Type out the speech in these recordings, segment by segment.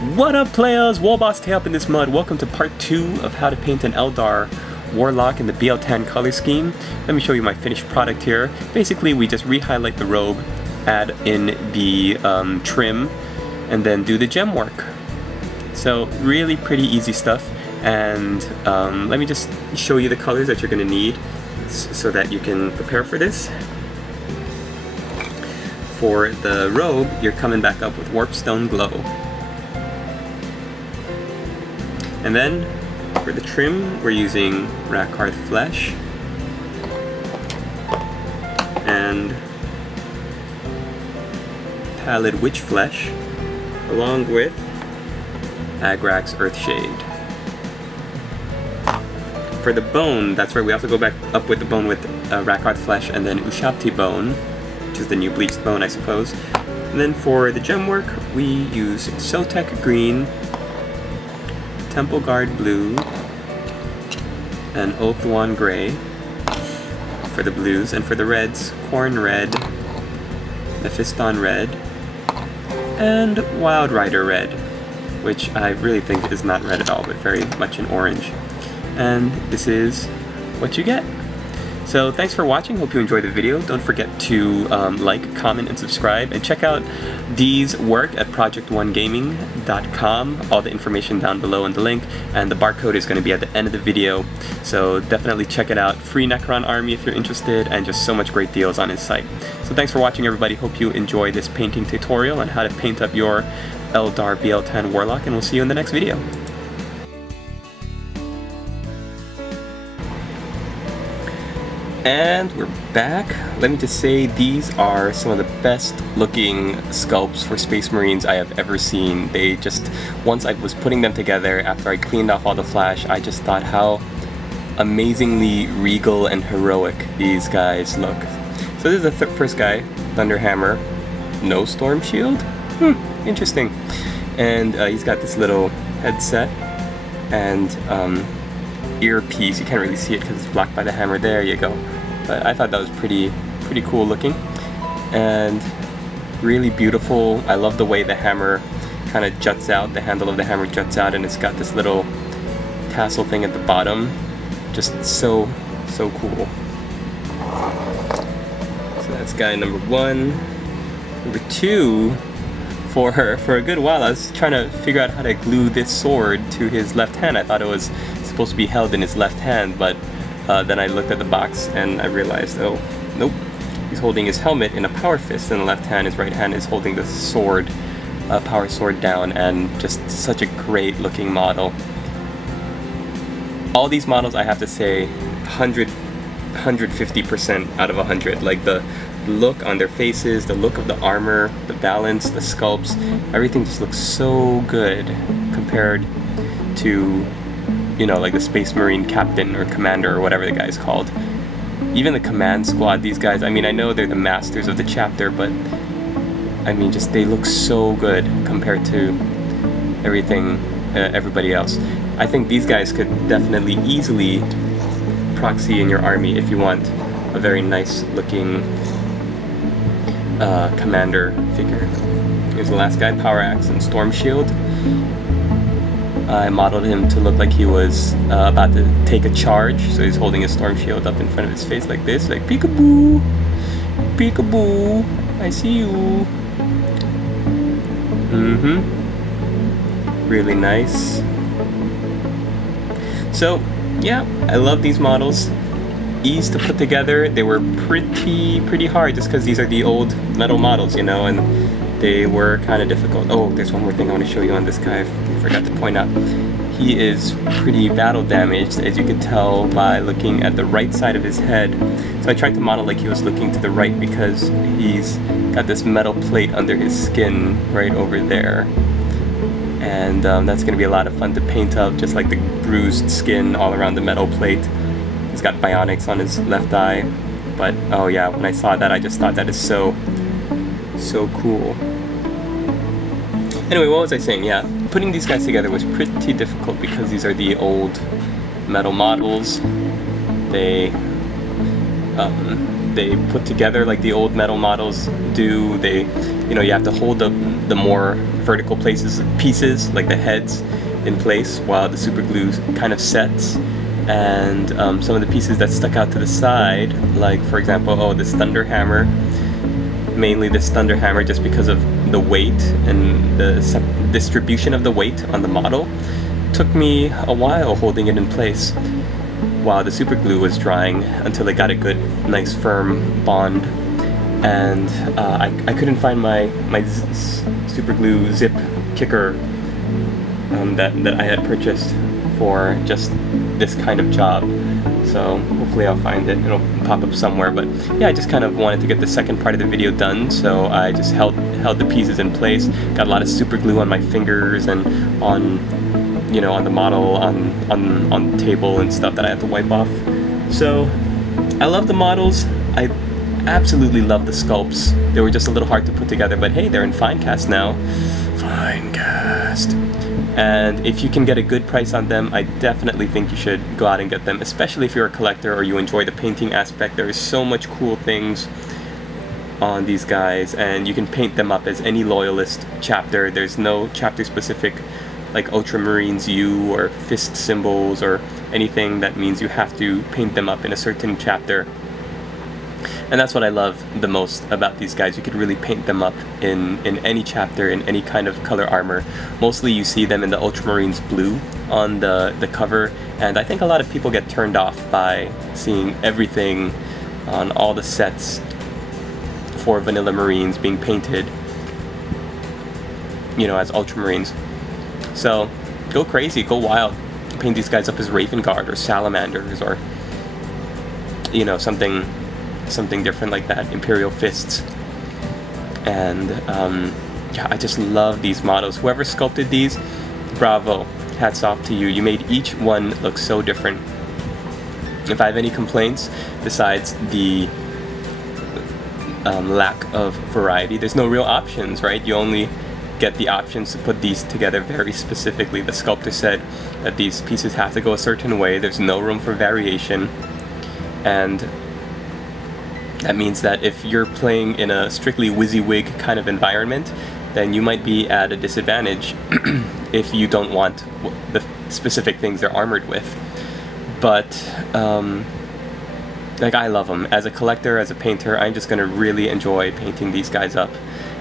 What up, players? Warboss Tail up in this mud. Welcome to part 2 of how to paint an Eldar Warlock in the Biel-Tan color scheme. Let me show you my finished product here. Basically, we just re-highlight the robe, add in the trim, and then do the gem work. So really pretty easy stuff. And let me just show you the colors that you're going to need so that you can prepare for this. For the robe, you're coming back up with Warpstone Glow. And then, for the trim, we're using Rakarth Flesh and Pallid Witch Flesh, along with Agrax Earthshade. For the bone, that's right, we also go back up with the bone with Rakarth Flesh and then Ushabti Bone, which is the new bleached bone, I suppose. And then for the gem work, we use Sotek Green, Temple Guard Blue, and Oathwan Gray for the blues, and for the reds, Corn Red, Mephiston Red, and Wild Rider Red, which I really think is not red at all, but very much an orange. And this is what you get. So thanks for watching, hope you enjoyed the video. Don't forget to like, comment, and subscribe, and check out Dee's work at project1gaming.com. All the information down below in the link, and the barcode is going to be at the end of the video, so definitely check it out. Free Necron Army if you're interested, and just so much great deals on his site. So thanks for watching, everybody. Hope you enjoy this painting tutorial on how to paint up your Eldar Biel-Tan Warlock, and we'll see you in the next video. And we're back. Let me just say, these are some of the best looking sculpts for Space Marines I have ever seen. They just, once I was putting them together after I cleaned off all the flash, I just thought how amazingly regal and heroic these guys look. So this is the first guy, Thunderhammer. No storm shield? Interesting. And he's got this little headset and earpiece. You can't really see it because it's blocked by the hammer. There you go. But I thought that was pretty cool looking and really beautiful. I love the way the hammer kind of juts out. The handle of the hammer juts out, and it's got this little tassel thing at the bottom. Just so cool. So that's guy number 1. Number 2. For a good while, I was trying to figure out how to glue this sword to his left hand. I thought it was supposed to be held in his left hand, but then I looked at the box and I realized, oh, nope. He's holding his helmet in a power fist in the left hand. His right hand is holding the sword, power sword down, and just such a great looking model. All these models, I have to say, 150% out of 100. Like the look on their faces, the look of the armor, the balance, the sculpts, everything just looks so good compared to, you know, like the Space Marine captain or commander or whatever the guy's called. Even the command squad, these guys, I mean, I know they're the masters of the chapter, but I mean, just they look so good compared to everything, everybody else. I think these guys could definitely easily proxy in your army if you want a very nice looking commander figure. Here's the last guy, Power Axe and Storm Shield. I modeled him to look like he was about to take a charge, so he's holding his Storm Shield up in front of his face like this, like peekaboo, peekaboo, I see you. Really nice. So yeah, I love these models. Ease to put together. They were pretty hard just because these are the old metal models, you know, and they were kind of difficult. Oh, there's one more thing I want to show you on this guy. I forgot to point out. He is pretty battle damaged, as you can tell by looking at the right side of his head. So I tried to model like he was looking to the right because he's got this metal plate under his skin right over there. And that's going to be a lot of fun to paint up, just like the bruised skin all around the metal plate. He's got bionics on his left eye. But oh yeah, when I saw that, I just thought that is so cool. Anyway, what was I saying? Yeah, putting these guys together was pretty difficult because these are the old metal models. They put together like the old metal models do. They you know, you have to hold the more vertical pieces like the heads in place while the super glue kind of sets. And some of the pieces that stuck out to the side, like for example, oh, this thunder hammer, mainly this thunder hammer just because of the weight and the distribution of the weight on the model, took me a while holding it in place while the super glue was drying until it got a good, nice, firm bond. And I couldn't find my super glue zip kicker that I had purchased for just this kind of job. So hopefully I'll find it. It'll pop up somewhere. But yeah, I just kind of wanted to get the second part of the video done, so I just held the pieces in place. Got a lot of super glue on my fingers and on, you know, on the model, on the table and stuff that I had to wipe off. So I love the models. I absolutely love the sculpts. They were just a little hard to put together, but hey, they're in Finecast now. Finecast. And if you can get a good price on them, I definitely think you should go out and get them, especially if you're a collector or you enjoy the painting aspect. There is so much cool things on these guys, and you can paint them up as any loyalist chapter. There's no chapter specific like Ultramarines U or fist symbols or anything that means you have to paint them up in a certain chapter. And that's what I love the most about these guys. You could really paint them up in any chapter, in any kind of color armor. Mostly you see them in the Ultramarines blue on the cover, and I think a lot of people get turned off by seeing everything on all the sets for Vanilla Marines being painted, you know, as Ultramarines. So go crazy, go wild. Paint these guys up as Raven Guard or Salamanders or, you know, something different like that, Imperial Fists. And yeah, I just love these models. Whoever sculpted these, bravo, hats off to you. You made each one look so different. If I have any complaints besides the lack of variety, there's no real options, right? You only get the options to put these together very specifically. The sculptor said that these pieces have to go a certain way. There's no room for variation, and that means that if you're playing in a strictly WYSIWYG kind of environment, then you might be at a disadvantage if you don't want the specific things they're armored with. But like, I love them. As a collector, as a painter, I'm just gonna really enjoy painting these guys up.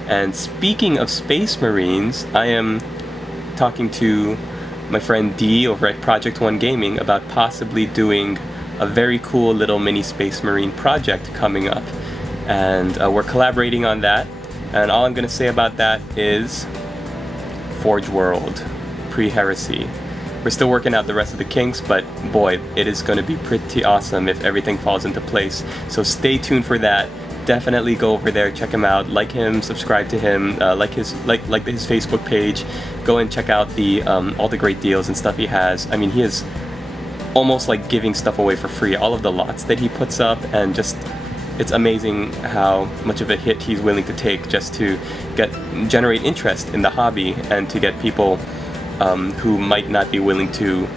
And speaking of Space Marines, I am talking to my friend D over at Project One Gaming about possibly doing a very cool little mini Space Marine project coming up, and we're collaborating on that. And all I'm gonna say about that is Forge World, pre-heresy. We're still working out the rest of the kinks, but boy, it is gonna be pretty awesome if everything falls into place. So stay tuned for that. Definitely go over there, check him out, like him, subscribe to him, like his Facebook page. Go and check out the all the great deals and stuff he has. I mean, he is almost like giving stuff away for free. All of the lots that he puts up, and just, it's amazing how much of a hit he's willing to take just to generate interest in the hobby, and to get people who might not be willing to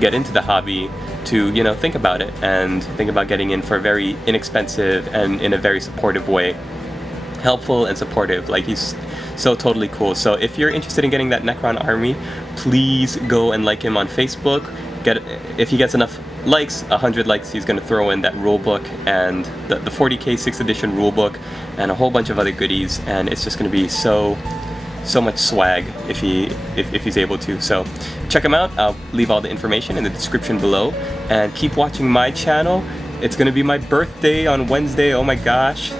get into the hobby to, you know, think about it and think about getting in for a very inexpensive and in a very supportive way. Helpful and supportive. Like, he's so totally cool. So if you're interested in getting that Necron Army, please go and like him on Facebook. If he gets enough likes, 100 likes, he's going to throw in that rulebook and the 40k 6th edition rulebook and a whole bunch of other goodies, and it's just going to be so much swag if he's able to. So check him out. I'll leave all the information in the description below, and keep watching my channel. It's going to be my birthday on Wednesday. Oh my gosh,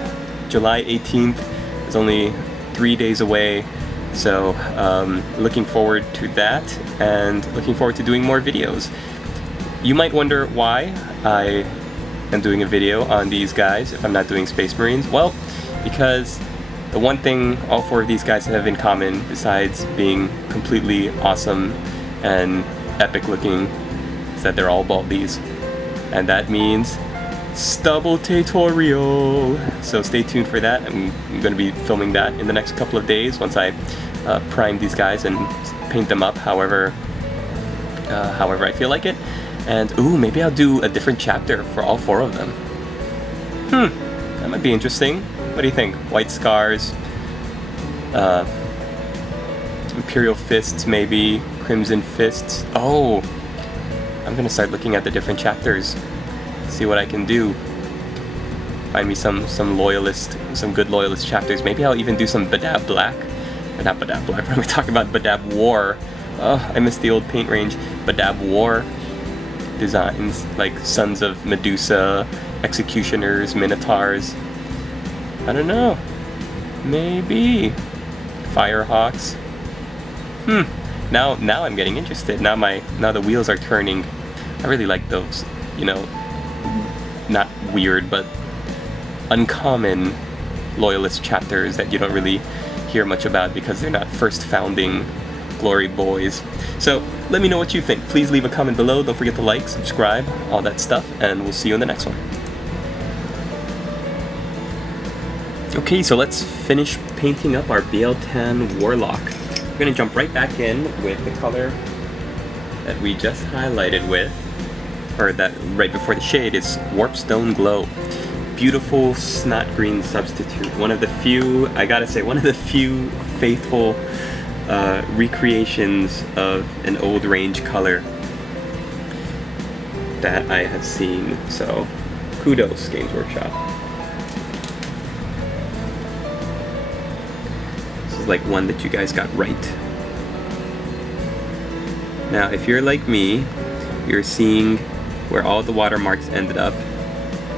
July 18th is only 3 days away. So looking forward to that, and looking forward to doing more videos. You might wonder why I am doing a video on these guys if I'm not doing Space Marines. Well, because the one thing all four of these guys have in common, besides being completely awesome and epic looking, is that they're all baldies. And that means stubble tutorial. So stay tuned for that. I'm going to be filming that in the next couple of days once I prime these guys and paint them up however I feel like it. And ooh, maybe I'll do a different chapter for all four of them. That might be interesting. What do you think? White Scars, uh, Imperial Fists, maybe Crimson Fists. Oh, I'm gonna start looking at the different chapters, see what I can do. Find me some loyalist, some good loyalist chapters. Maybe I'll even do some Badab Black. Not Badab Black, what are we talking about? Badab War. Oh, I missed the old paint range. Badab War designs, like Sons of Medusa, Executioners, Minotaurs. I don't know. Maybe Firehawks. Now I'm getting interested. Now the wheels are turning. I really like those, you know, not weird but uncommon loyalist chapters that you don't really hear much about because they're not first founding glory boys. So let me know what you think. Please leave a comment below. Don't forget to like, subscribe, all that stuff, and we'll see you in the next one. Okay, so let's finish painting up our Biel-Tan Warlock. We're gonna jump right back in with the color that we just highlighted with, or that right before the shade, is Warpstone Glow. Beautiful snot green substitute. One of the few, I gotta say, one of the few faithful recreations of an old range color that I have seen. So kudos, Games Workshop. This is like one that you guys got right. Now, if you're like me, you're seeing where all the watermarks ended up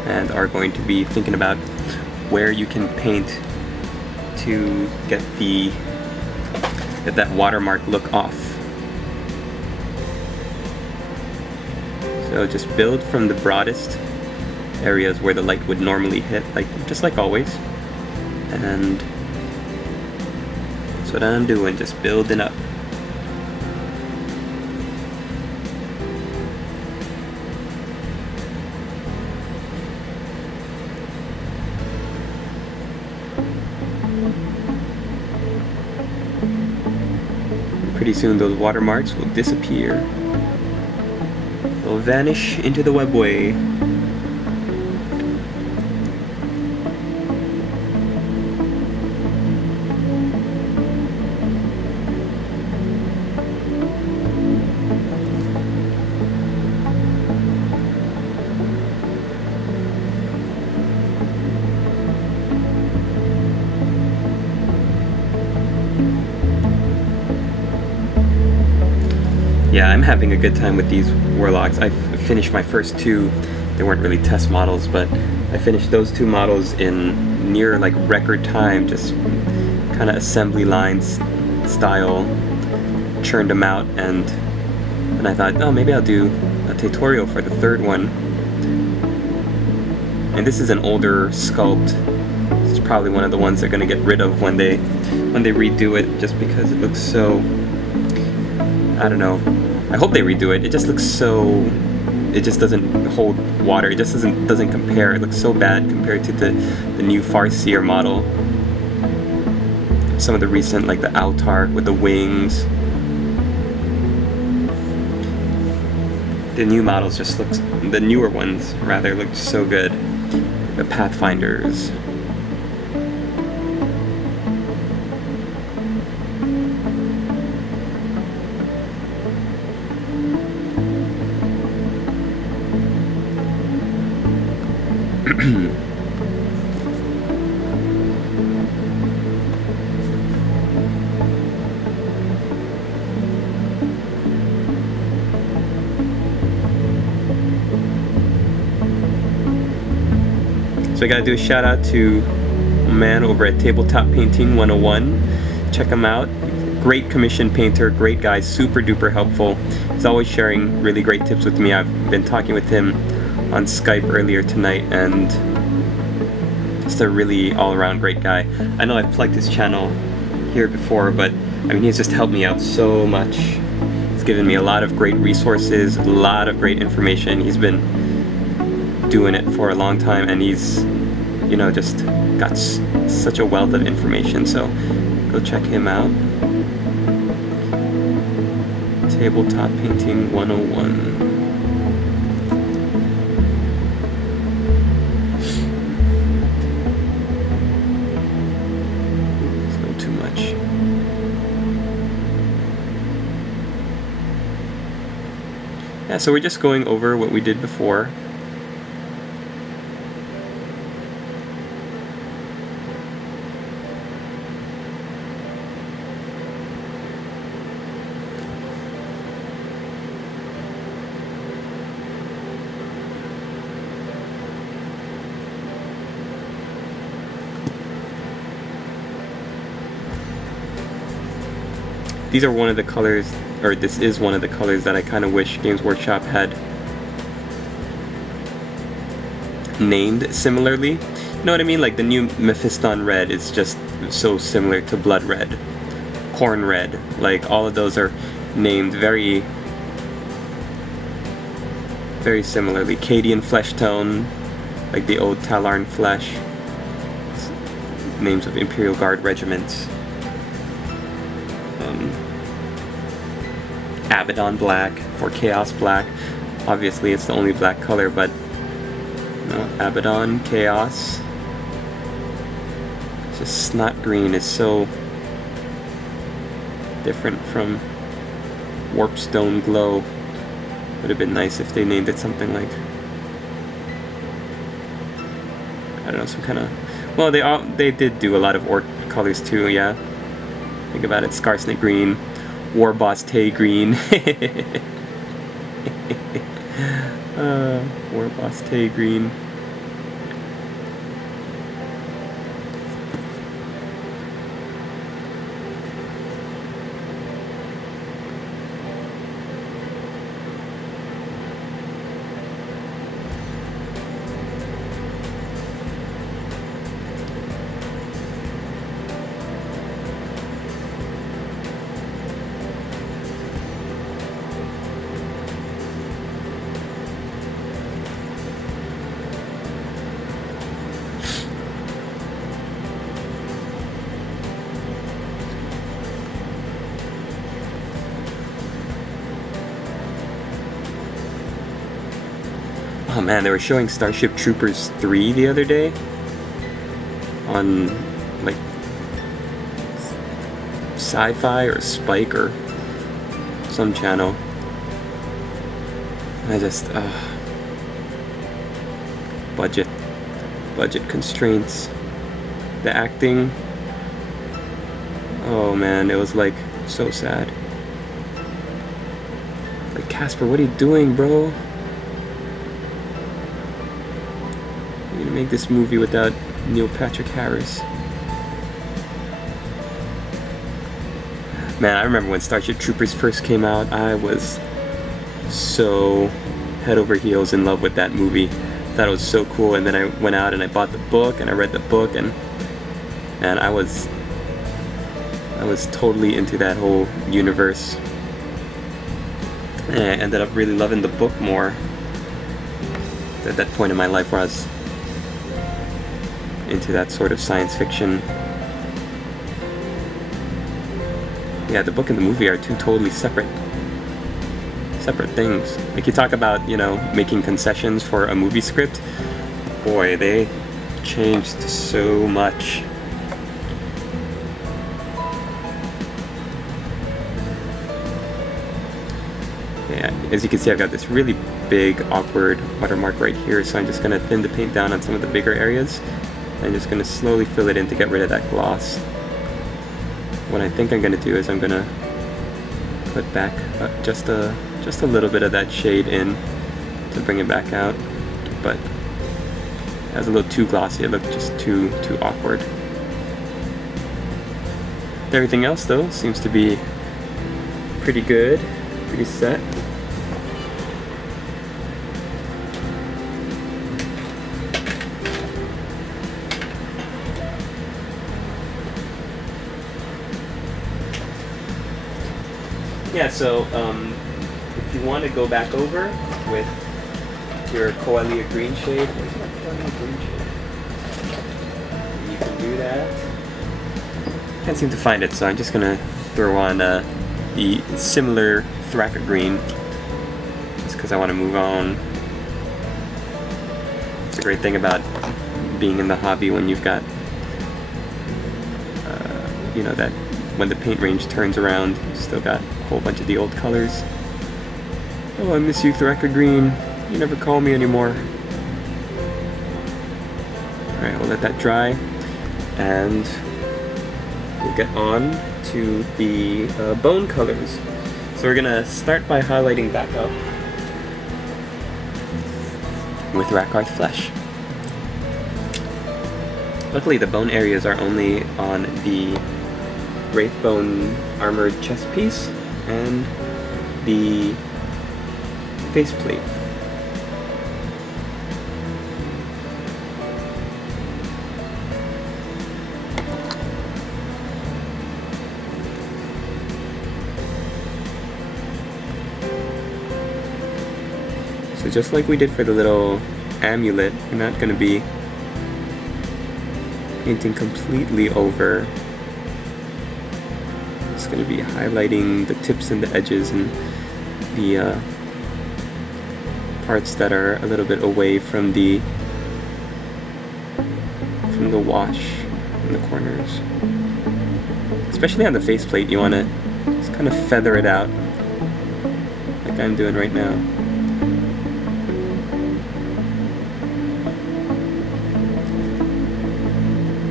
and are going to be thinking about where you can paint to get that watermark look off. So just build from the broadest areas where the light would normally hit, just like always. And that's what I'm doing, just building up. Pretty soon those watermarks will disappear. They'll vanish into the webway. Yeah, I'm having a good time with these Warlocks. I finished my first two. They weren't really test models, but I finished those two models in near like record time, just kind of assembly lines style, churned them out, and I thought, oh, maybe I'll do a tutorial for the third one. And this is an older sculpt. This is probably one of the ones they're gonna get rid of when they redo it, just because it looks so, I don't know. I hope they redo it. It just looks so, it just doesn't hold water. It just doesn't compare. It looks so bad compared to the new Farseer model. Some of the recent, like the Autarch with the wings. The new models just look, the newer ones rather, look so good. The Pathfinders. So I gotta do a shout out to a man over at Tabletop Painting 101. Check him out. Great commission painter, great guy, super duper helpful. He's always sharing really great tips with me. I've been talking with him on Skype earlier tonight, and just a really all-around great guy. I know I've plugged his channel here before, but I mean, he's just helped me out so much. He's given me a lot of great resources, a lot of great information. He's been doing it for a long time, and he's, you know, just got such a wealth of information. So go check him out. Tabletop Painting 101. It's a little too much. Yeah, so we're just going over what we did before. These are one of the colors, or this is one of the colors that I kind of wish Games Workshop had named similarly. You know what I mean? Like the new Mephiston Red is just so similar to Blood Red, Corn Red. Like all of those are named very, very similarly. Cadian Flesh Tone, like the old Talarn Flesh. Names of Imperial Guard regiments. Abaddon Black for Chaos Black. Obviously it's the only black color, but you know, Abaddon, Chaos. Just Snot Green is so different from Warpstone Glow. Would have been nice if they named it something like, I don't know, some kind of, well, they did do a lot of orc colors too, yeah. Think about it, Scarsnake Green, War Boss Tay Green. War Boss Tay Green. Oh man, they were showing Starship Troopers 3 the other day on like Sci-Fi or Spike or some channel. I just budget constraints, the acting. Oh man, it was like so sad. Like, Casper, what are you doing, bro? Make this movie without Neil Patrick Harris. Man, I remember when Starship Troopers first came out, I was so head over heels in love with that movie. Thought it was so cool, and then I went out and I bought the book and I read the book, and I was totally into that whole universe. And I ended up really loving the book more at that point in my life where I was into that sort of science fiction. Yeah, the book and the movie are two totally separate things. Like, you talk about, you know, making concessions for a movie script. Boy, they changed so much. Yeah, as you can see, I've got this really big, awkward watermark right here, so I'm just going to thin the paint down on some of the bigger areas. I'm just going to slowly fill it in to get rid of that gloss. What I think I'm going to do is I'm going to put back just a little bit of that shade in to bring it back out, but it was a little too glossy. It looked just too awkward. Everything else though seems to be pretty good, pretty set. Yeah, so if you want to go back over with your Coalia green shade, where's my Coalia green shade? You can do that. Can't seem to find it, so I'm just gonna throw on the similar Thraka green, just because I want to move on. It's a great thing about being in the hobby when you've got, you know, that when the paint range turns around, you still got a whole bunch of the old colors. Oh, I miss you, Thracker Green. You never call me anymore. Alright, we'll let that dry. And we'll get on to the bone colors. So we're gonna start by highlighting back up with Rakarth Flesh. Luckily the bone areas are only on the Wraithbone armored chest piece and the faceplate. So just like we did for the little amulet, we're not going to be painting completely over. It's going to be highlighting the tips and the edges and the parts that are a little bit away from the wash in the corners. Especially on the faceplate, you want to just kind of feather it out like I'm doing right now.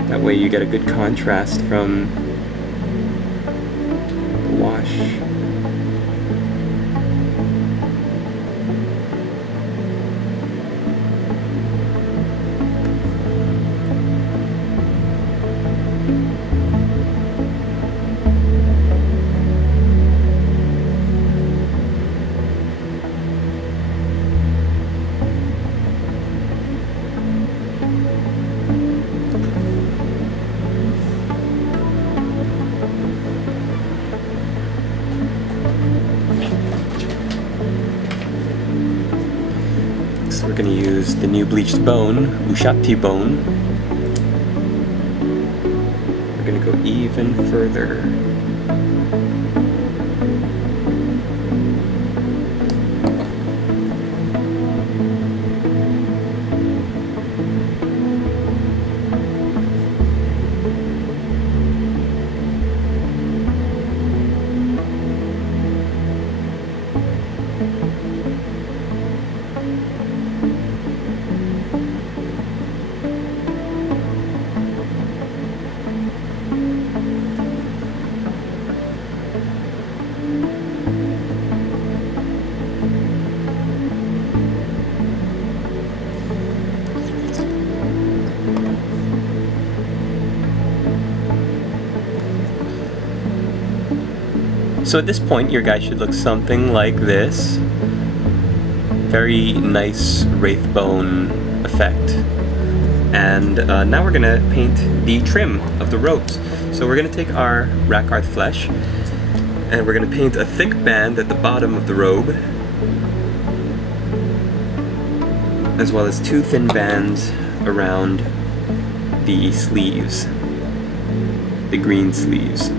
That way you get a good contrast from the wash. We're going to use the new bleached bone, Ushati bone. We're going to go even further. So at this point, your guy should look something like this. Very nice Wraithbone effect. And now we're gonna paint the trim of the robes. So we're gonna take our Rakarth Flesh, and we're gonna paint a thick band at the bottom of the robe, as well as two thin bands around the sleeves, the green sleeves.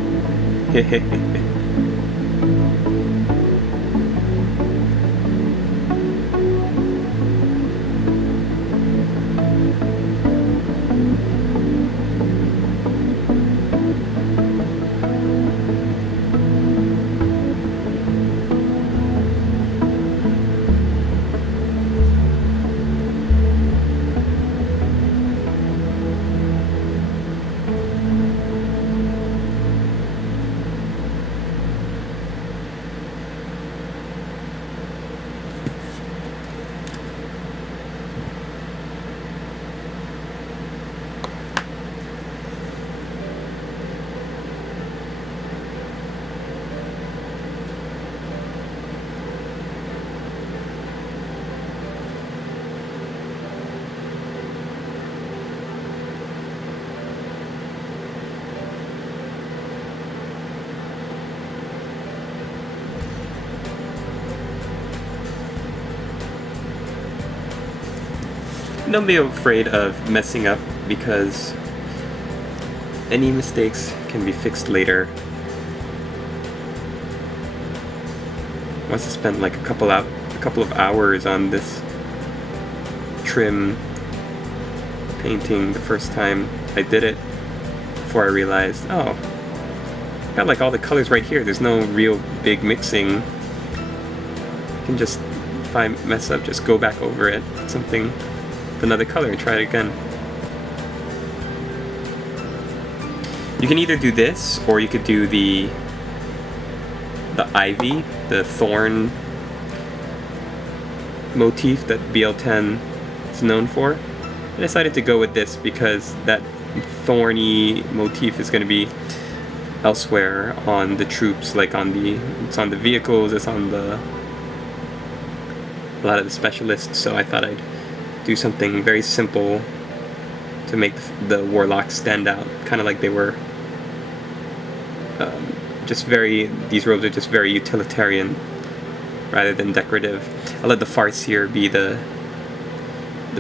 Don't be afraid of messing up, because any mistakes can be fixed later. I must have spent like a couple of hours on this trim painting the first time I did it, before I realized, oh, got like all the colors right here. There's no real big mixing. You can just, if I mess up, just go back over it, put something with another color and try it again. You can either do this, or you could do the ivy, the thorn motif that Biel-Tan is known for. I decided to go with this because that thorny motif is going to be elsewhere on the troops, like it's on the vehicles, it's on a lot of the specialists, so I thought I'd do something very simple to make the warlocks stand out, kind of like they were these robes are just very utilitarian rather than decorative. I'll let the farseer be the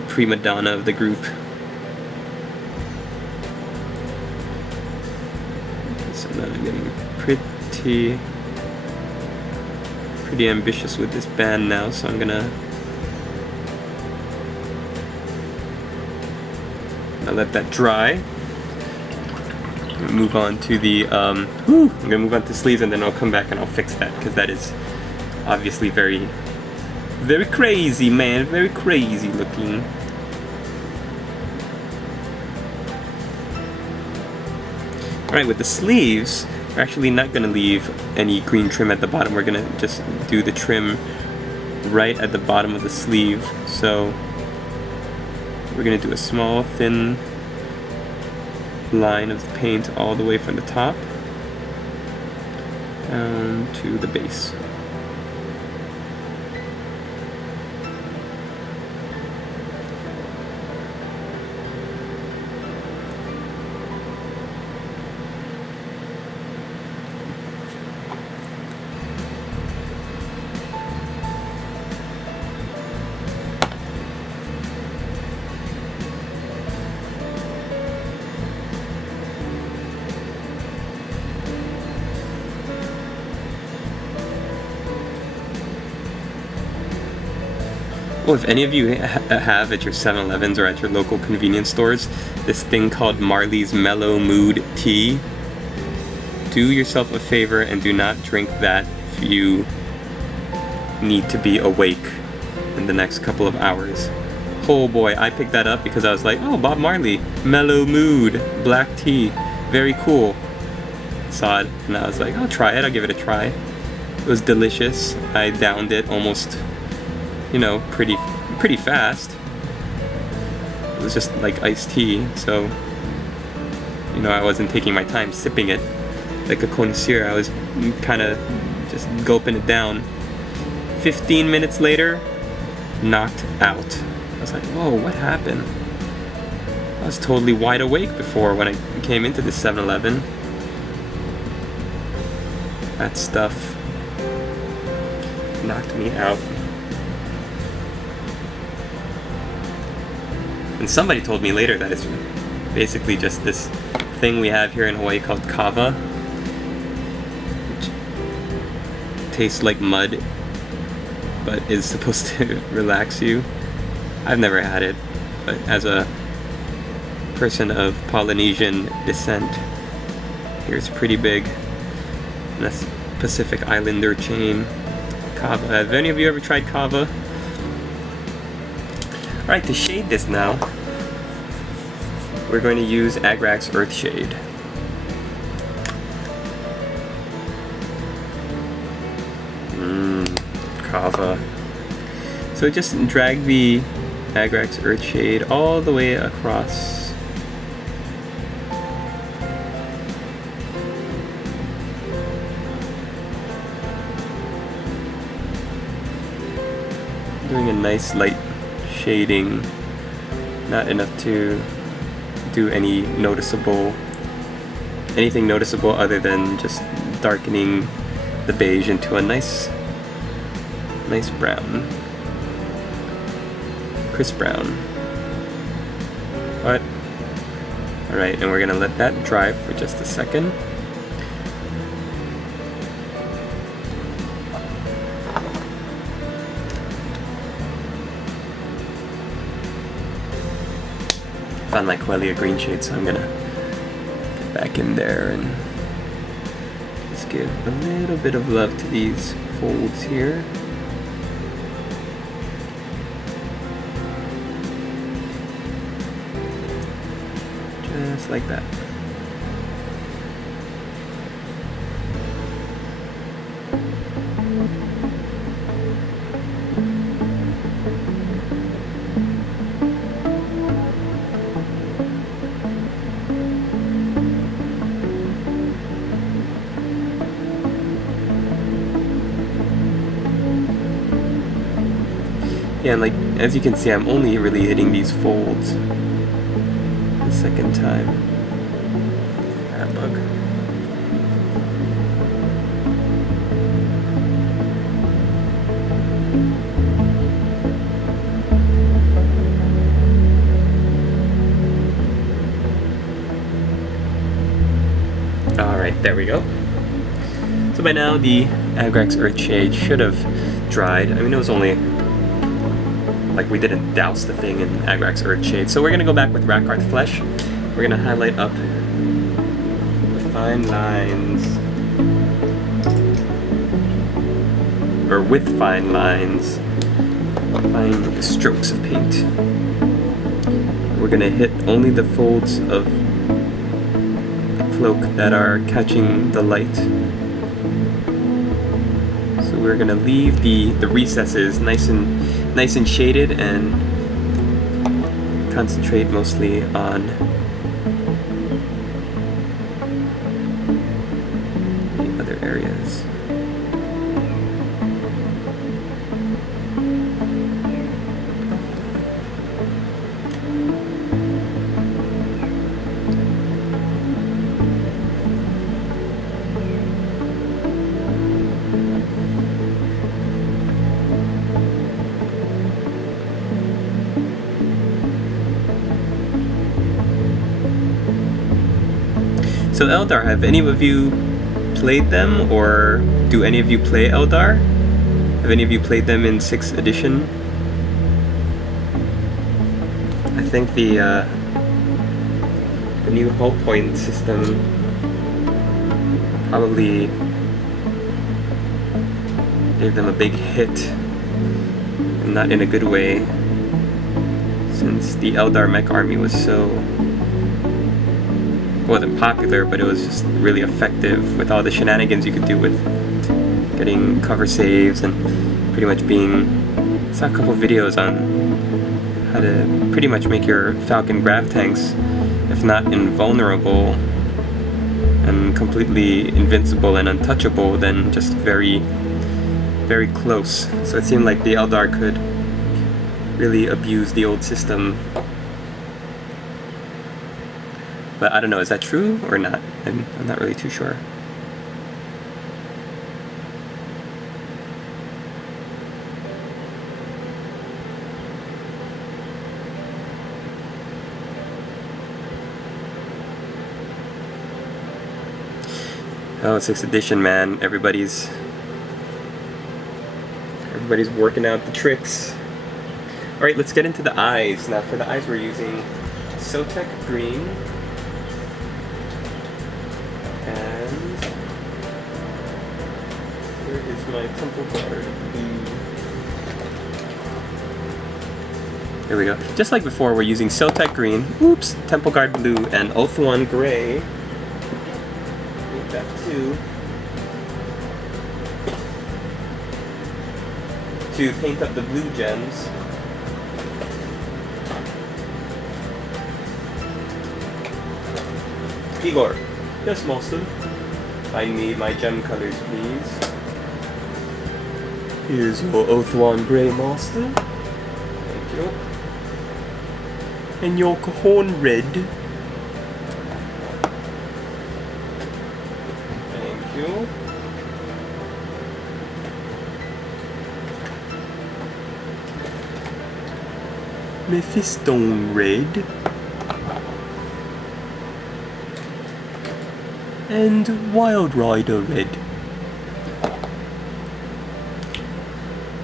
prima donna of the group. So now I'm getting pretty ambitious with this band now, so I'm gonna let that dry. Move on to the I'm gonna move on to sleeves, and then I'll come back and I'll fix that, because that is obviously very crazy, man, very crazy looking. Alright, with the sleeves, we're actually not gonna leave any green trim at the bottom. We're gonna just do the trim right at the bottom of the sleeve. So we're gonna do a small thin line of paint all the way from the top down to the base. Well, if any of you have at your 7-Elevens or at your local convenience stores this thing called Marley's Mellow Mood Tea, do yourself a favor and do not drink that if you need to be awake in the next couple of hours. Oh boy, I picked that up because I was like, oh, Bob Marley, Mellow Mood, black tea, very cool. Saw it and I was like, I'll try it, I'll give it a try. It was delicious. I downed it almost, you know, pretty fast. It was just like iced tea, so, you know, I wasn't taking my time sipping it like a connoisseur. I was kind of just gulping it down. 15 minutes later, knocked out. I was like, whoa, what happened? I was totally wide awake before when I came into this 7-Eleven. That stuff knocked me out. And somebody told me later that it's basically just this thing we have here in Hawaii called kava, which tastes like mud, but is supposed to relax you. I've never had it, but as a person of Polynesian descent, here it's pretty big. And that's Pacific Islander chain. Kava. Have any of you ever tried kava? Alright, to shade this now, we're going to use Agrax Earthshade. Kava. So just drag the Agrax Earthshade all the way across. Doing a nice light shading, not enough to do anything noticeable other than just darkening the beige into a nice brown, crisp brown. Alright, and we're gonna let that dry for just a second. Found my Quellia green shade, so I'm gonna get back in there and just give a little bit of love to these folds here. just like that. Yeah, and like, as you can see, I'm only really hitting these folds the second time. That bug. Alright, there we go. So by now the Agrax Earthshade should have dried. I mean, it was only like we didn't douse the thing in Agrax Earthshade. So we're gonna go back with Rakarth Flesh. We're gonna highlight up the fine lines, or with fine lines, fine strokes of paint. We're gonna hit only the folds of the cloak that are catching the light. So we're gonna leave the recesses nice and shaded and concentrate mostly on the other areas. So Eldar, have any of you played them, or do any of you play Eldar? Have any of you played them in 6th edition? I think the new hull point system probably gave them a big hit, and not in a good way, since the Eldar mech army was so... wasn't popular, but it was just really effective with all the shenanigans you could do with getting cover saves and pretty much being... I saw a couple videos on how to pretty much make your Falcon grav tanks, if not invulnerable and completely invincible and untouchable, then just very, very close. So it seemed like the Eldar could really abuse the old system. But I don't know, is that true or not? I'm not really too sure. Oh, 6th edition, man. Everybody's working out the tricks. Alright, let's get into the eyes. Now for the eyes we're using Sotek Green. My Temple Guard blue. There we go. Just like before, we're using Sotek Green, oops, Temple Guard blue, and Oath One Gray. Need that too. To paint up the blue gems. Igor. Yes, Master. Find me my gem colors, please. Here's your Oath One Grey, Master. Thank you. And your Cajon Red. Thank you. Mephistone Red. And Wild Rider Red.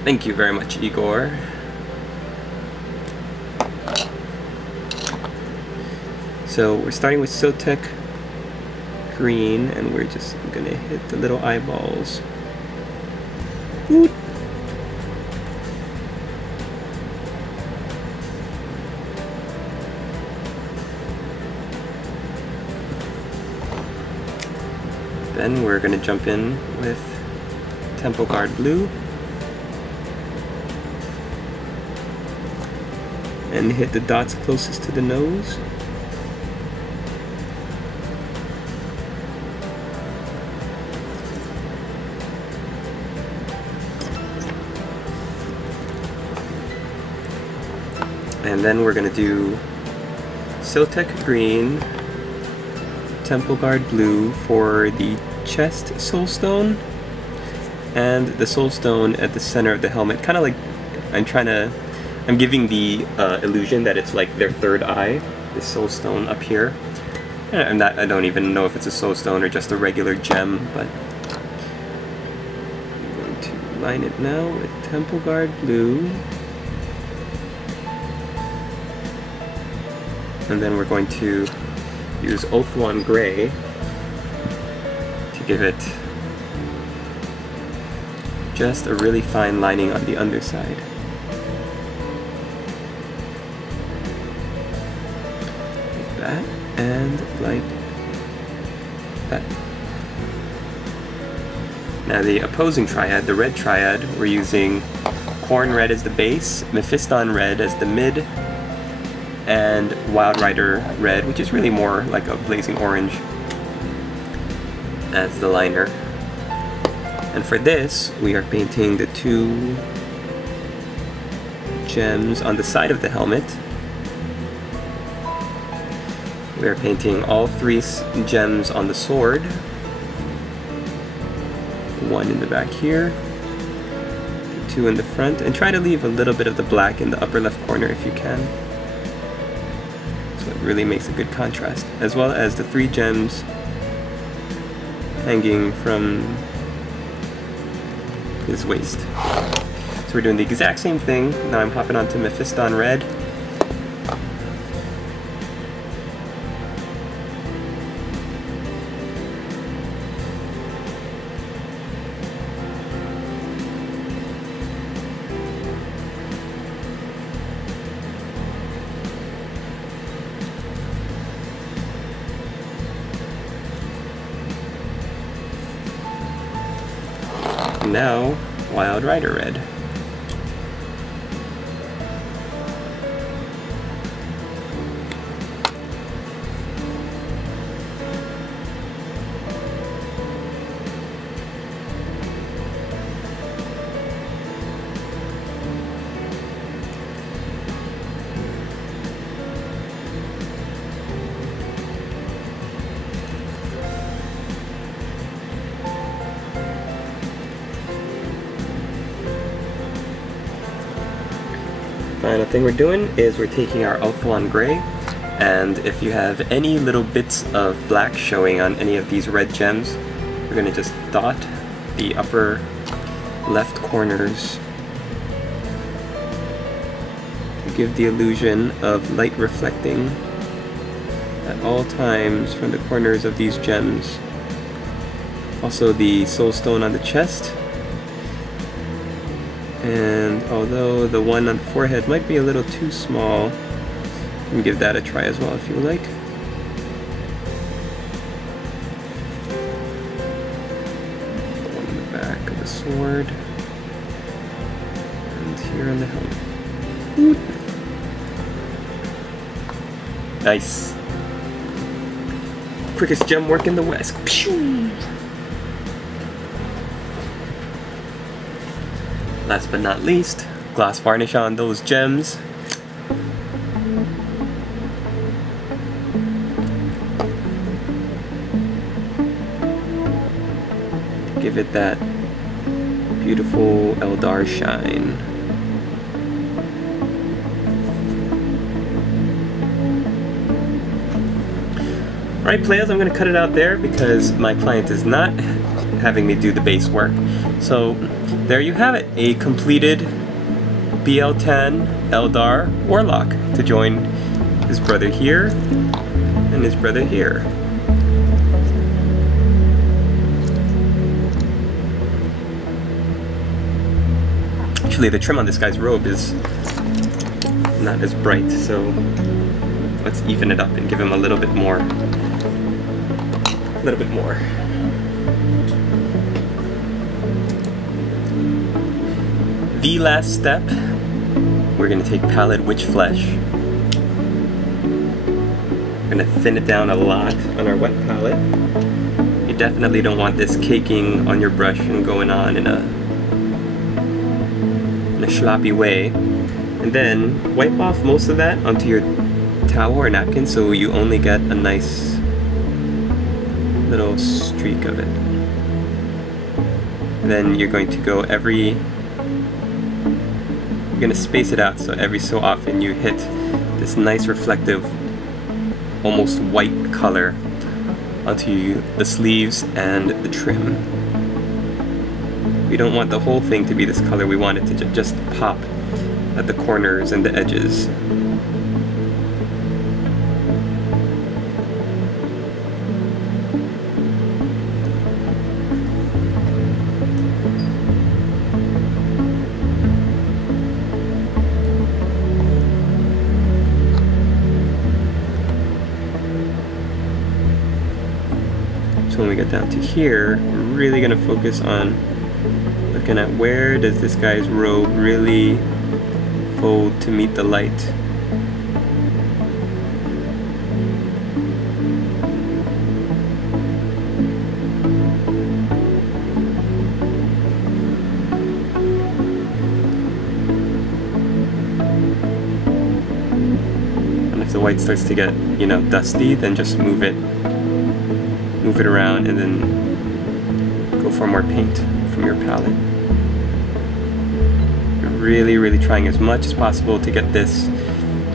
Thank you very much, Igor. So we're starting with Sotek Green, and we're just gonna hit the little eyeballs. Oot. then we're going to jump in with Temple Guard Blue and hit the dots closest to the nose. And then we're going to do Siltec Green, Temple Guard Blue for the chest soulstone, and the soulstone at the center of the helmet. Kind of like I'm giving the illusion that it's like their third eye, this soulstone up here. And I don't even know if it's a soulstone or just a regular gem, but I'm going to line it now with Temple Guard Blue. And then we're going to use Ulthuan Gray to give it just a really fine lining on the underside. Like that, and like that. Now the opposing triad, the red triad, we're using Khorne Red as the base, Mephiston Red as the mid, and Wild Rider Red, which is really more like a blazing orange, as the liner. And for this, we are painting the two gems on the side of the helmet. We are painting all three gems on the sword. One in the back here, the two in the front, and try to leave a little bit of the black in the upper left corner if you can. So it really makes a good contrast, as well as the three gems hanging from his waist. So we're doing the exact same thing. Now I'm hopping onto Mephiston Red. Now, Wild Rider Red. Final thing we're doing is we're taking our Ulthuan Gray, and if you have any little bits of black showing on any of these red gems, we're going to just dot the upper left corners to give the illusion of light reflecting at all times from the corners of these gems. Also the soul stone on the chest. And although the one on the forehead might be a little too small, you can give that a try as well if you like. The one in the back of the sword. And here on the helmet. Ooh. Nice. Quickest gem work in the West. Pew! Last but not least, gloss varnish on those gems. Give it that beautiful Eldar shine. Alright players, I'm going to cut it out there because my client is not having me do the base work. So there you have it, a completed Biel-Tan Eldar Warlock to join his brother here and his brother here. Actually, the trim on this guy's robe is not as bright, so let's even it up and give him a little bit more. The last step, we're going to take pallid witch flesh. We're going to thin it down a lot on our wet palette. You definitely don't want this caking on your brush and going on in a sloppy way. And then wipe off most of that onto your towel or napkin so you only get a nice little streak of it. And then you're going to go you're going to space it out so every so often you hit this nice reflective, almost white color onto the sleeves and the trim. We don't want the whole thing to be this color, we want it to just pop at the corners and the edges. When we get down to here, we're really going to focus on looking at where does this guy's robe really fold to meet the light. And if the white starts to get, you know, dusty, then just move it around and then go for more paint from your palette. You're really trying as much as possible to get this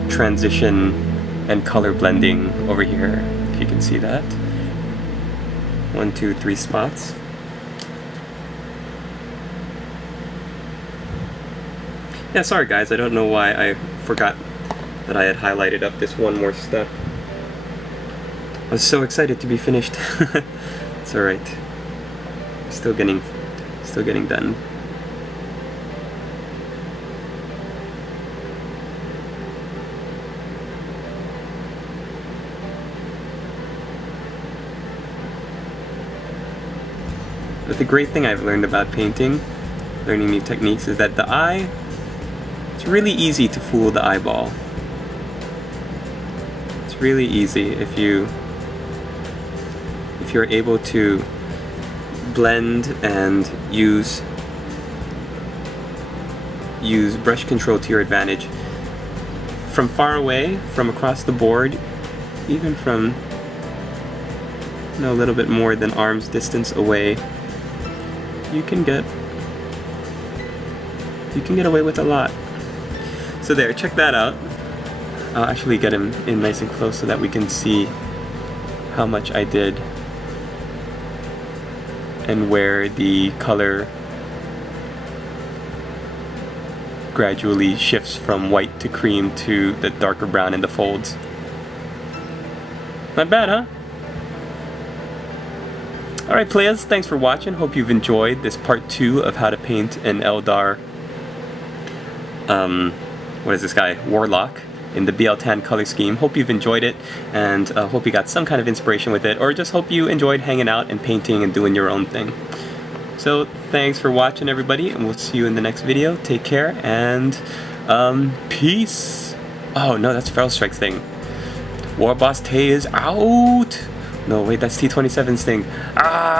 transition and color blending over here, if you can see that. 1, 2, 3 spots. Yeah, sorry guys, I don't know why I forgot that I had highlighted up this one more step. I was so excited to be finished. It's alright. Still getting done. But the great thing I've learned about painting, learning new techniques, is that the eye, it's really easy to fool the eyeball. It's really easy if you're able to blend and use brush control to your advantage. From far away, from across the board, even from, you know, a little bit more than arm's distance away, you can get away with a lot. So there, check that out. I'll actually get him in nice and close so that we can see how much I did and where the color gradually shifts from white to cream to the darker brown in the folds. Not bad, huh? Alright players, thanks for watching. Hope you've enjoyed this part 2 of how to paint an Eldar, what is this guy? Warlock in the Biel-Tan color scheme. Hope you've enjoyed it, and hope you got some kind of inspiration with it, or just hope you enjoyed hanging out and painting and doing your own thing. So thanks for watching everybody, and we'll see you in the next video. Take care, and peace. Oh no, that's Feral Strike's thing. War Boss Tay is out. No wait, that's T27's thing. Ah.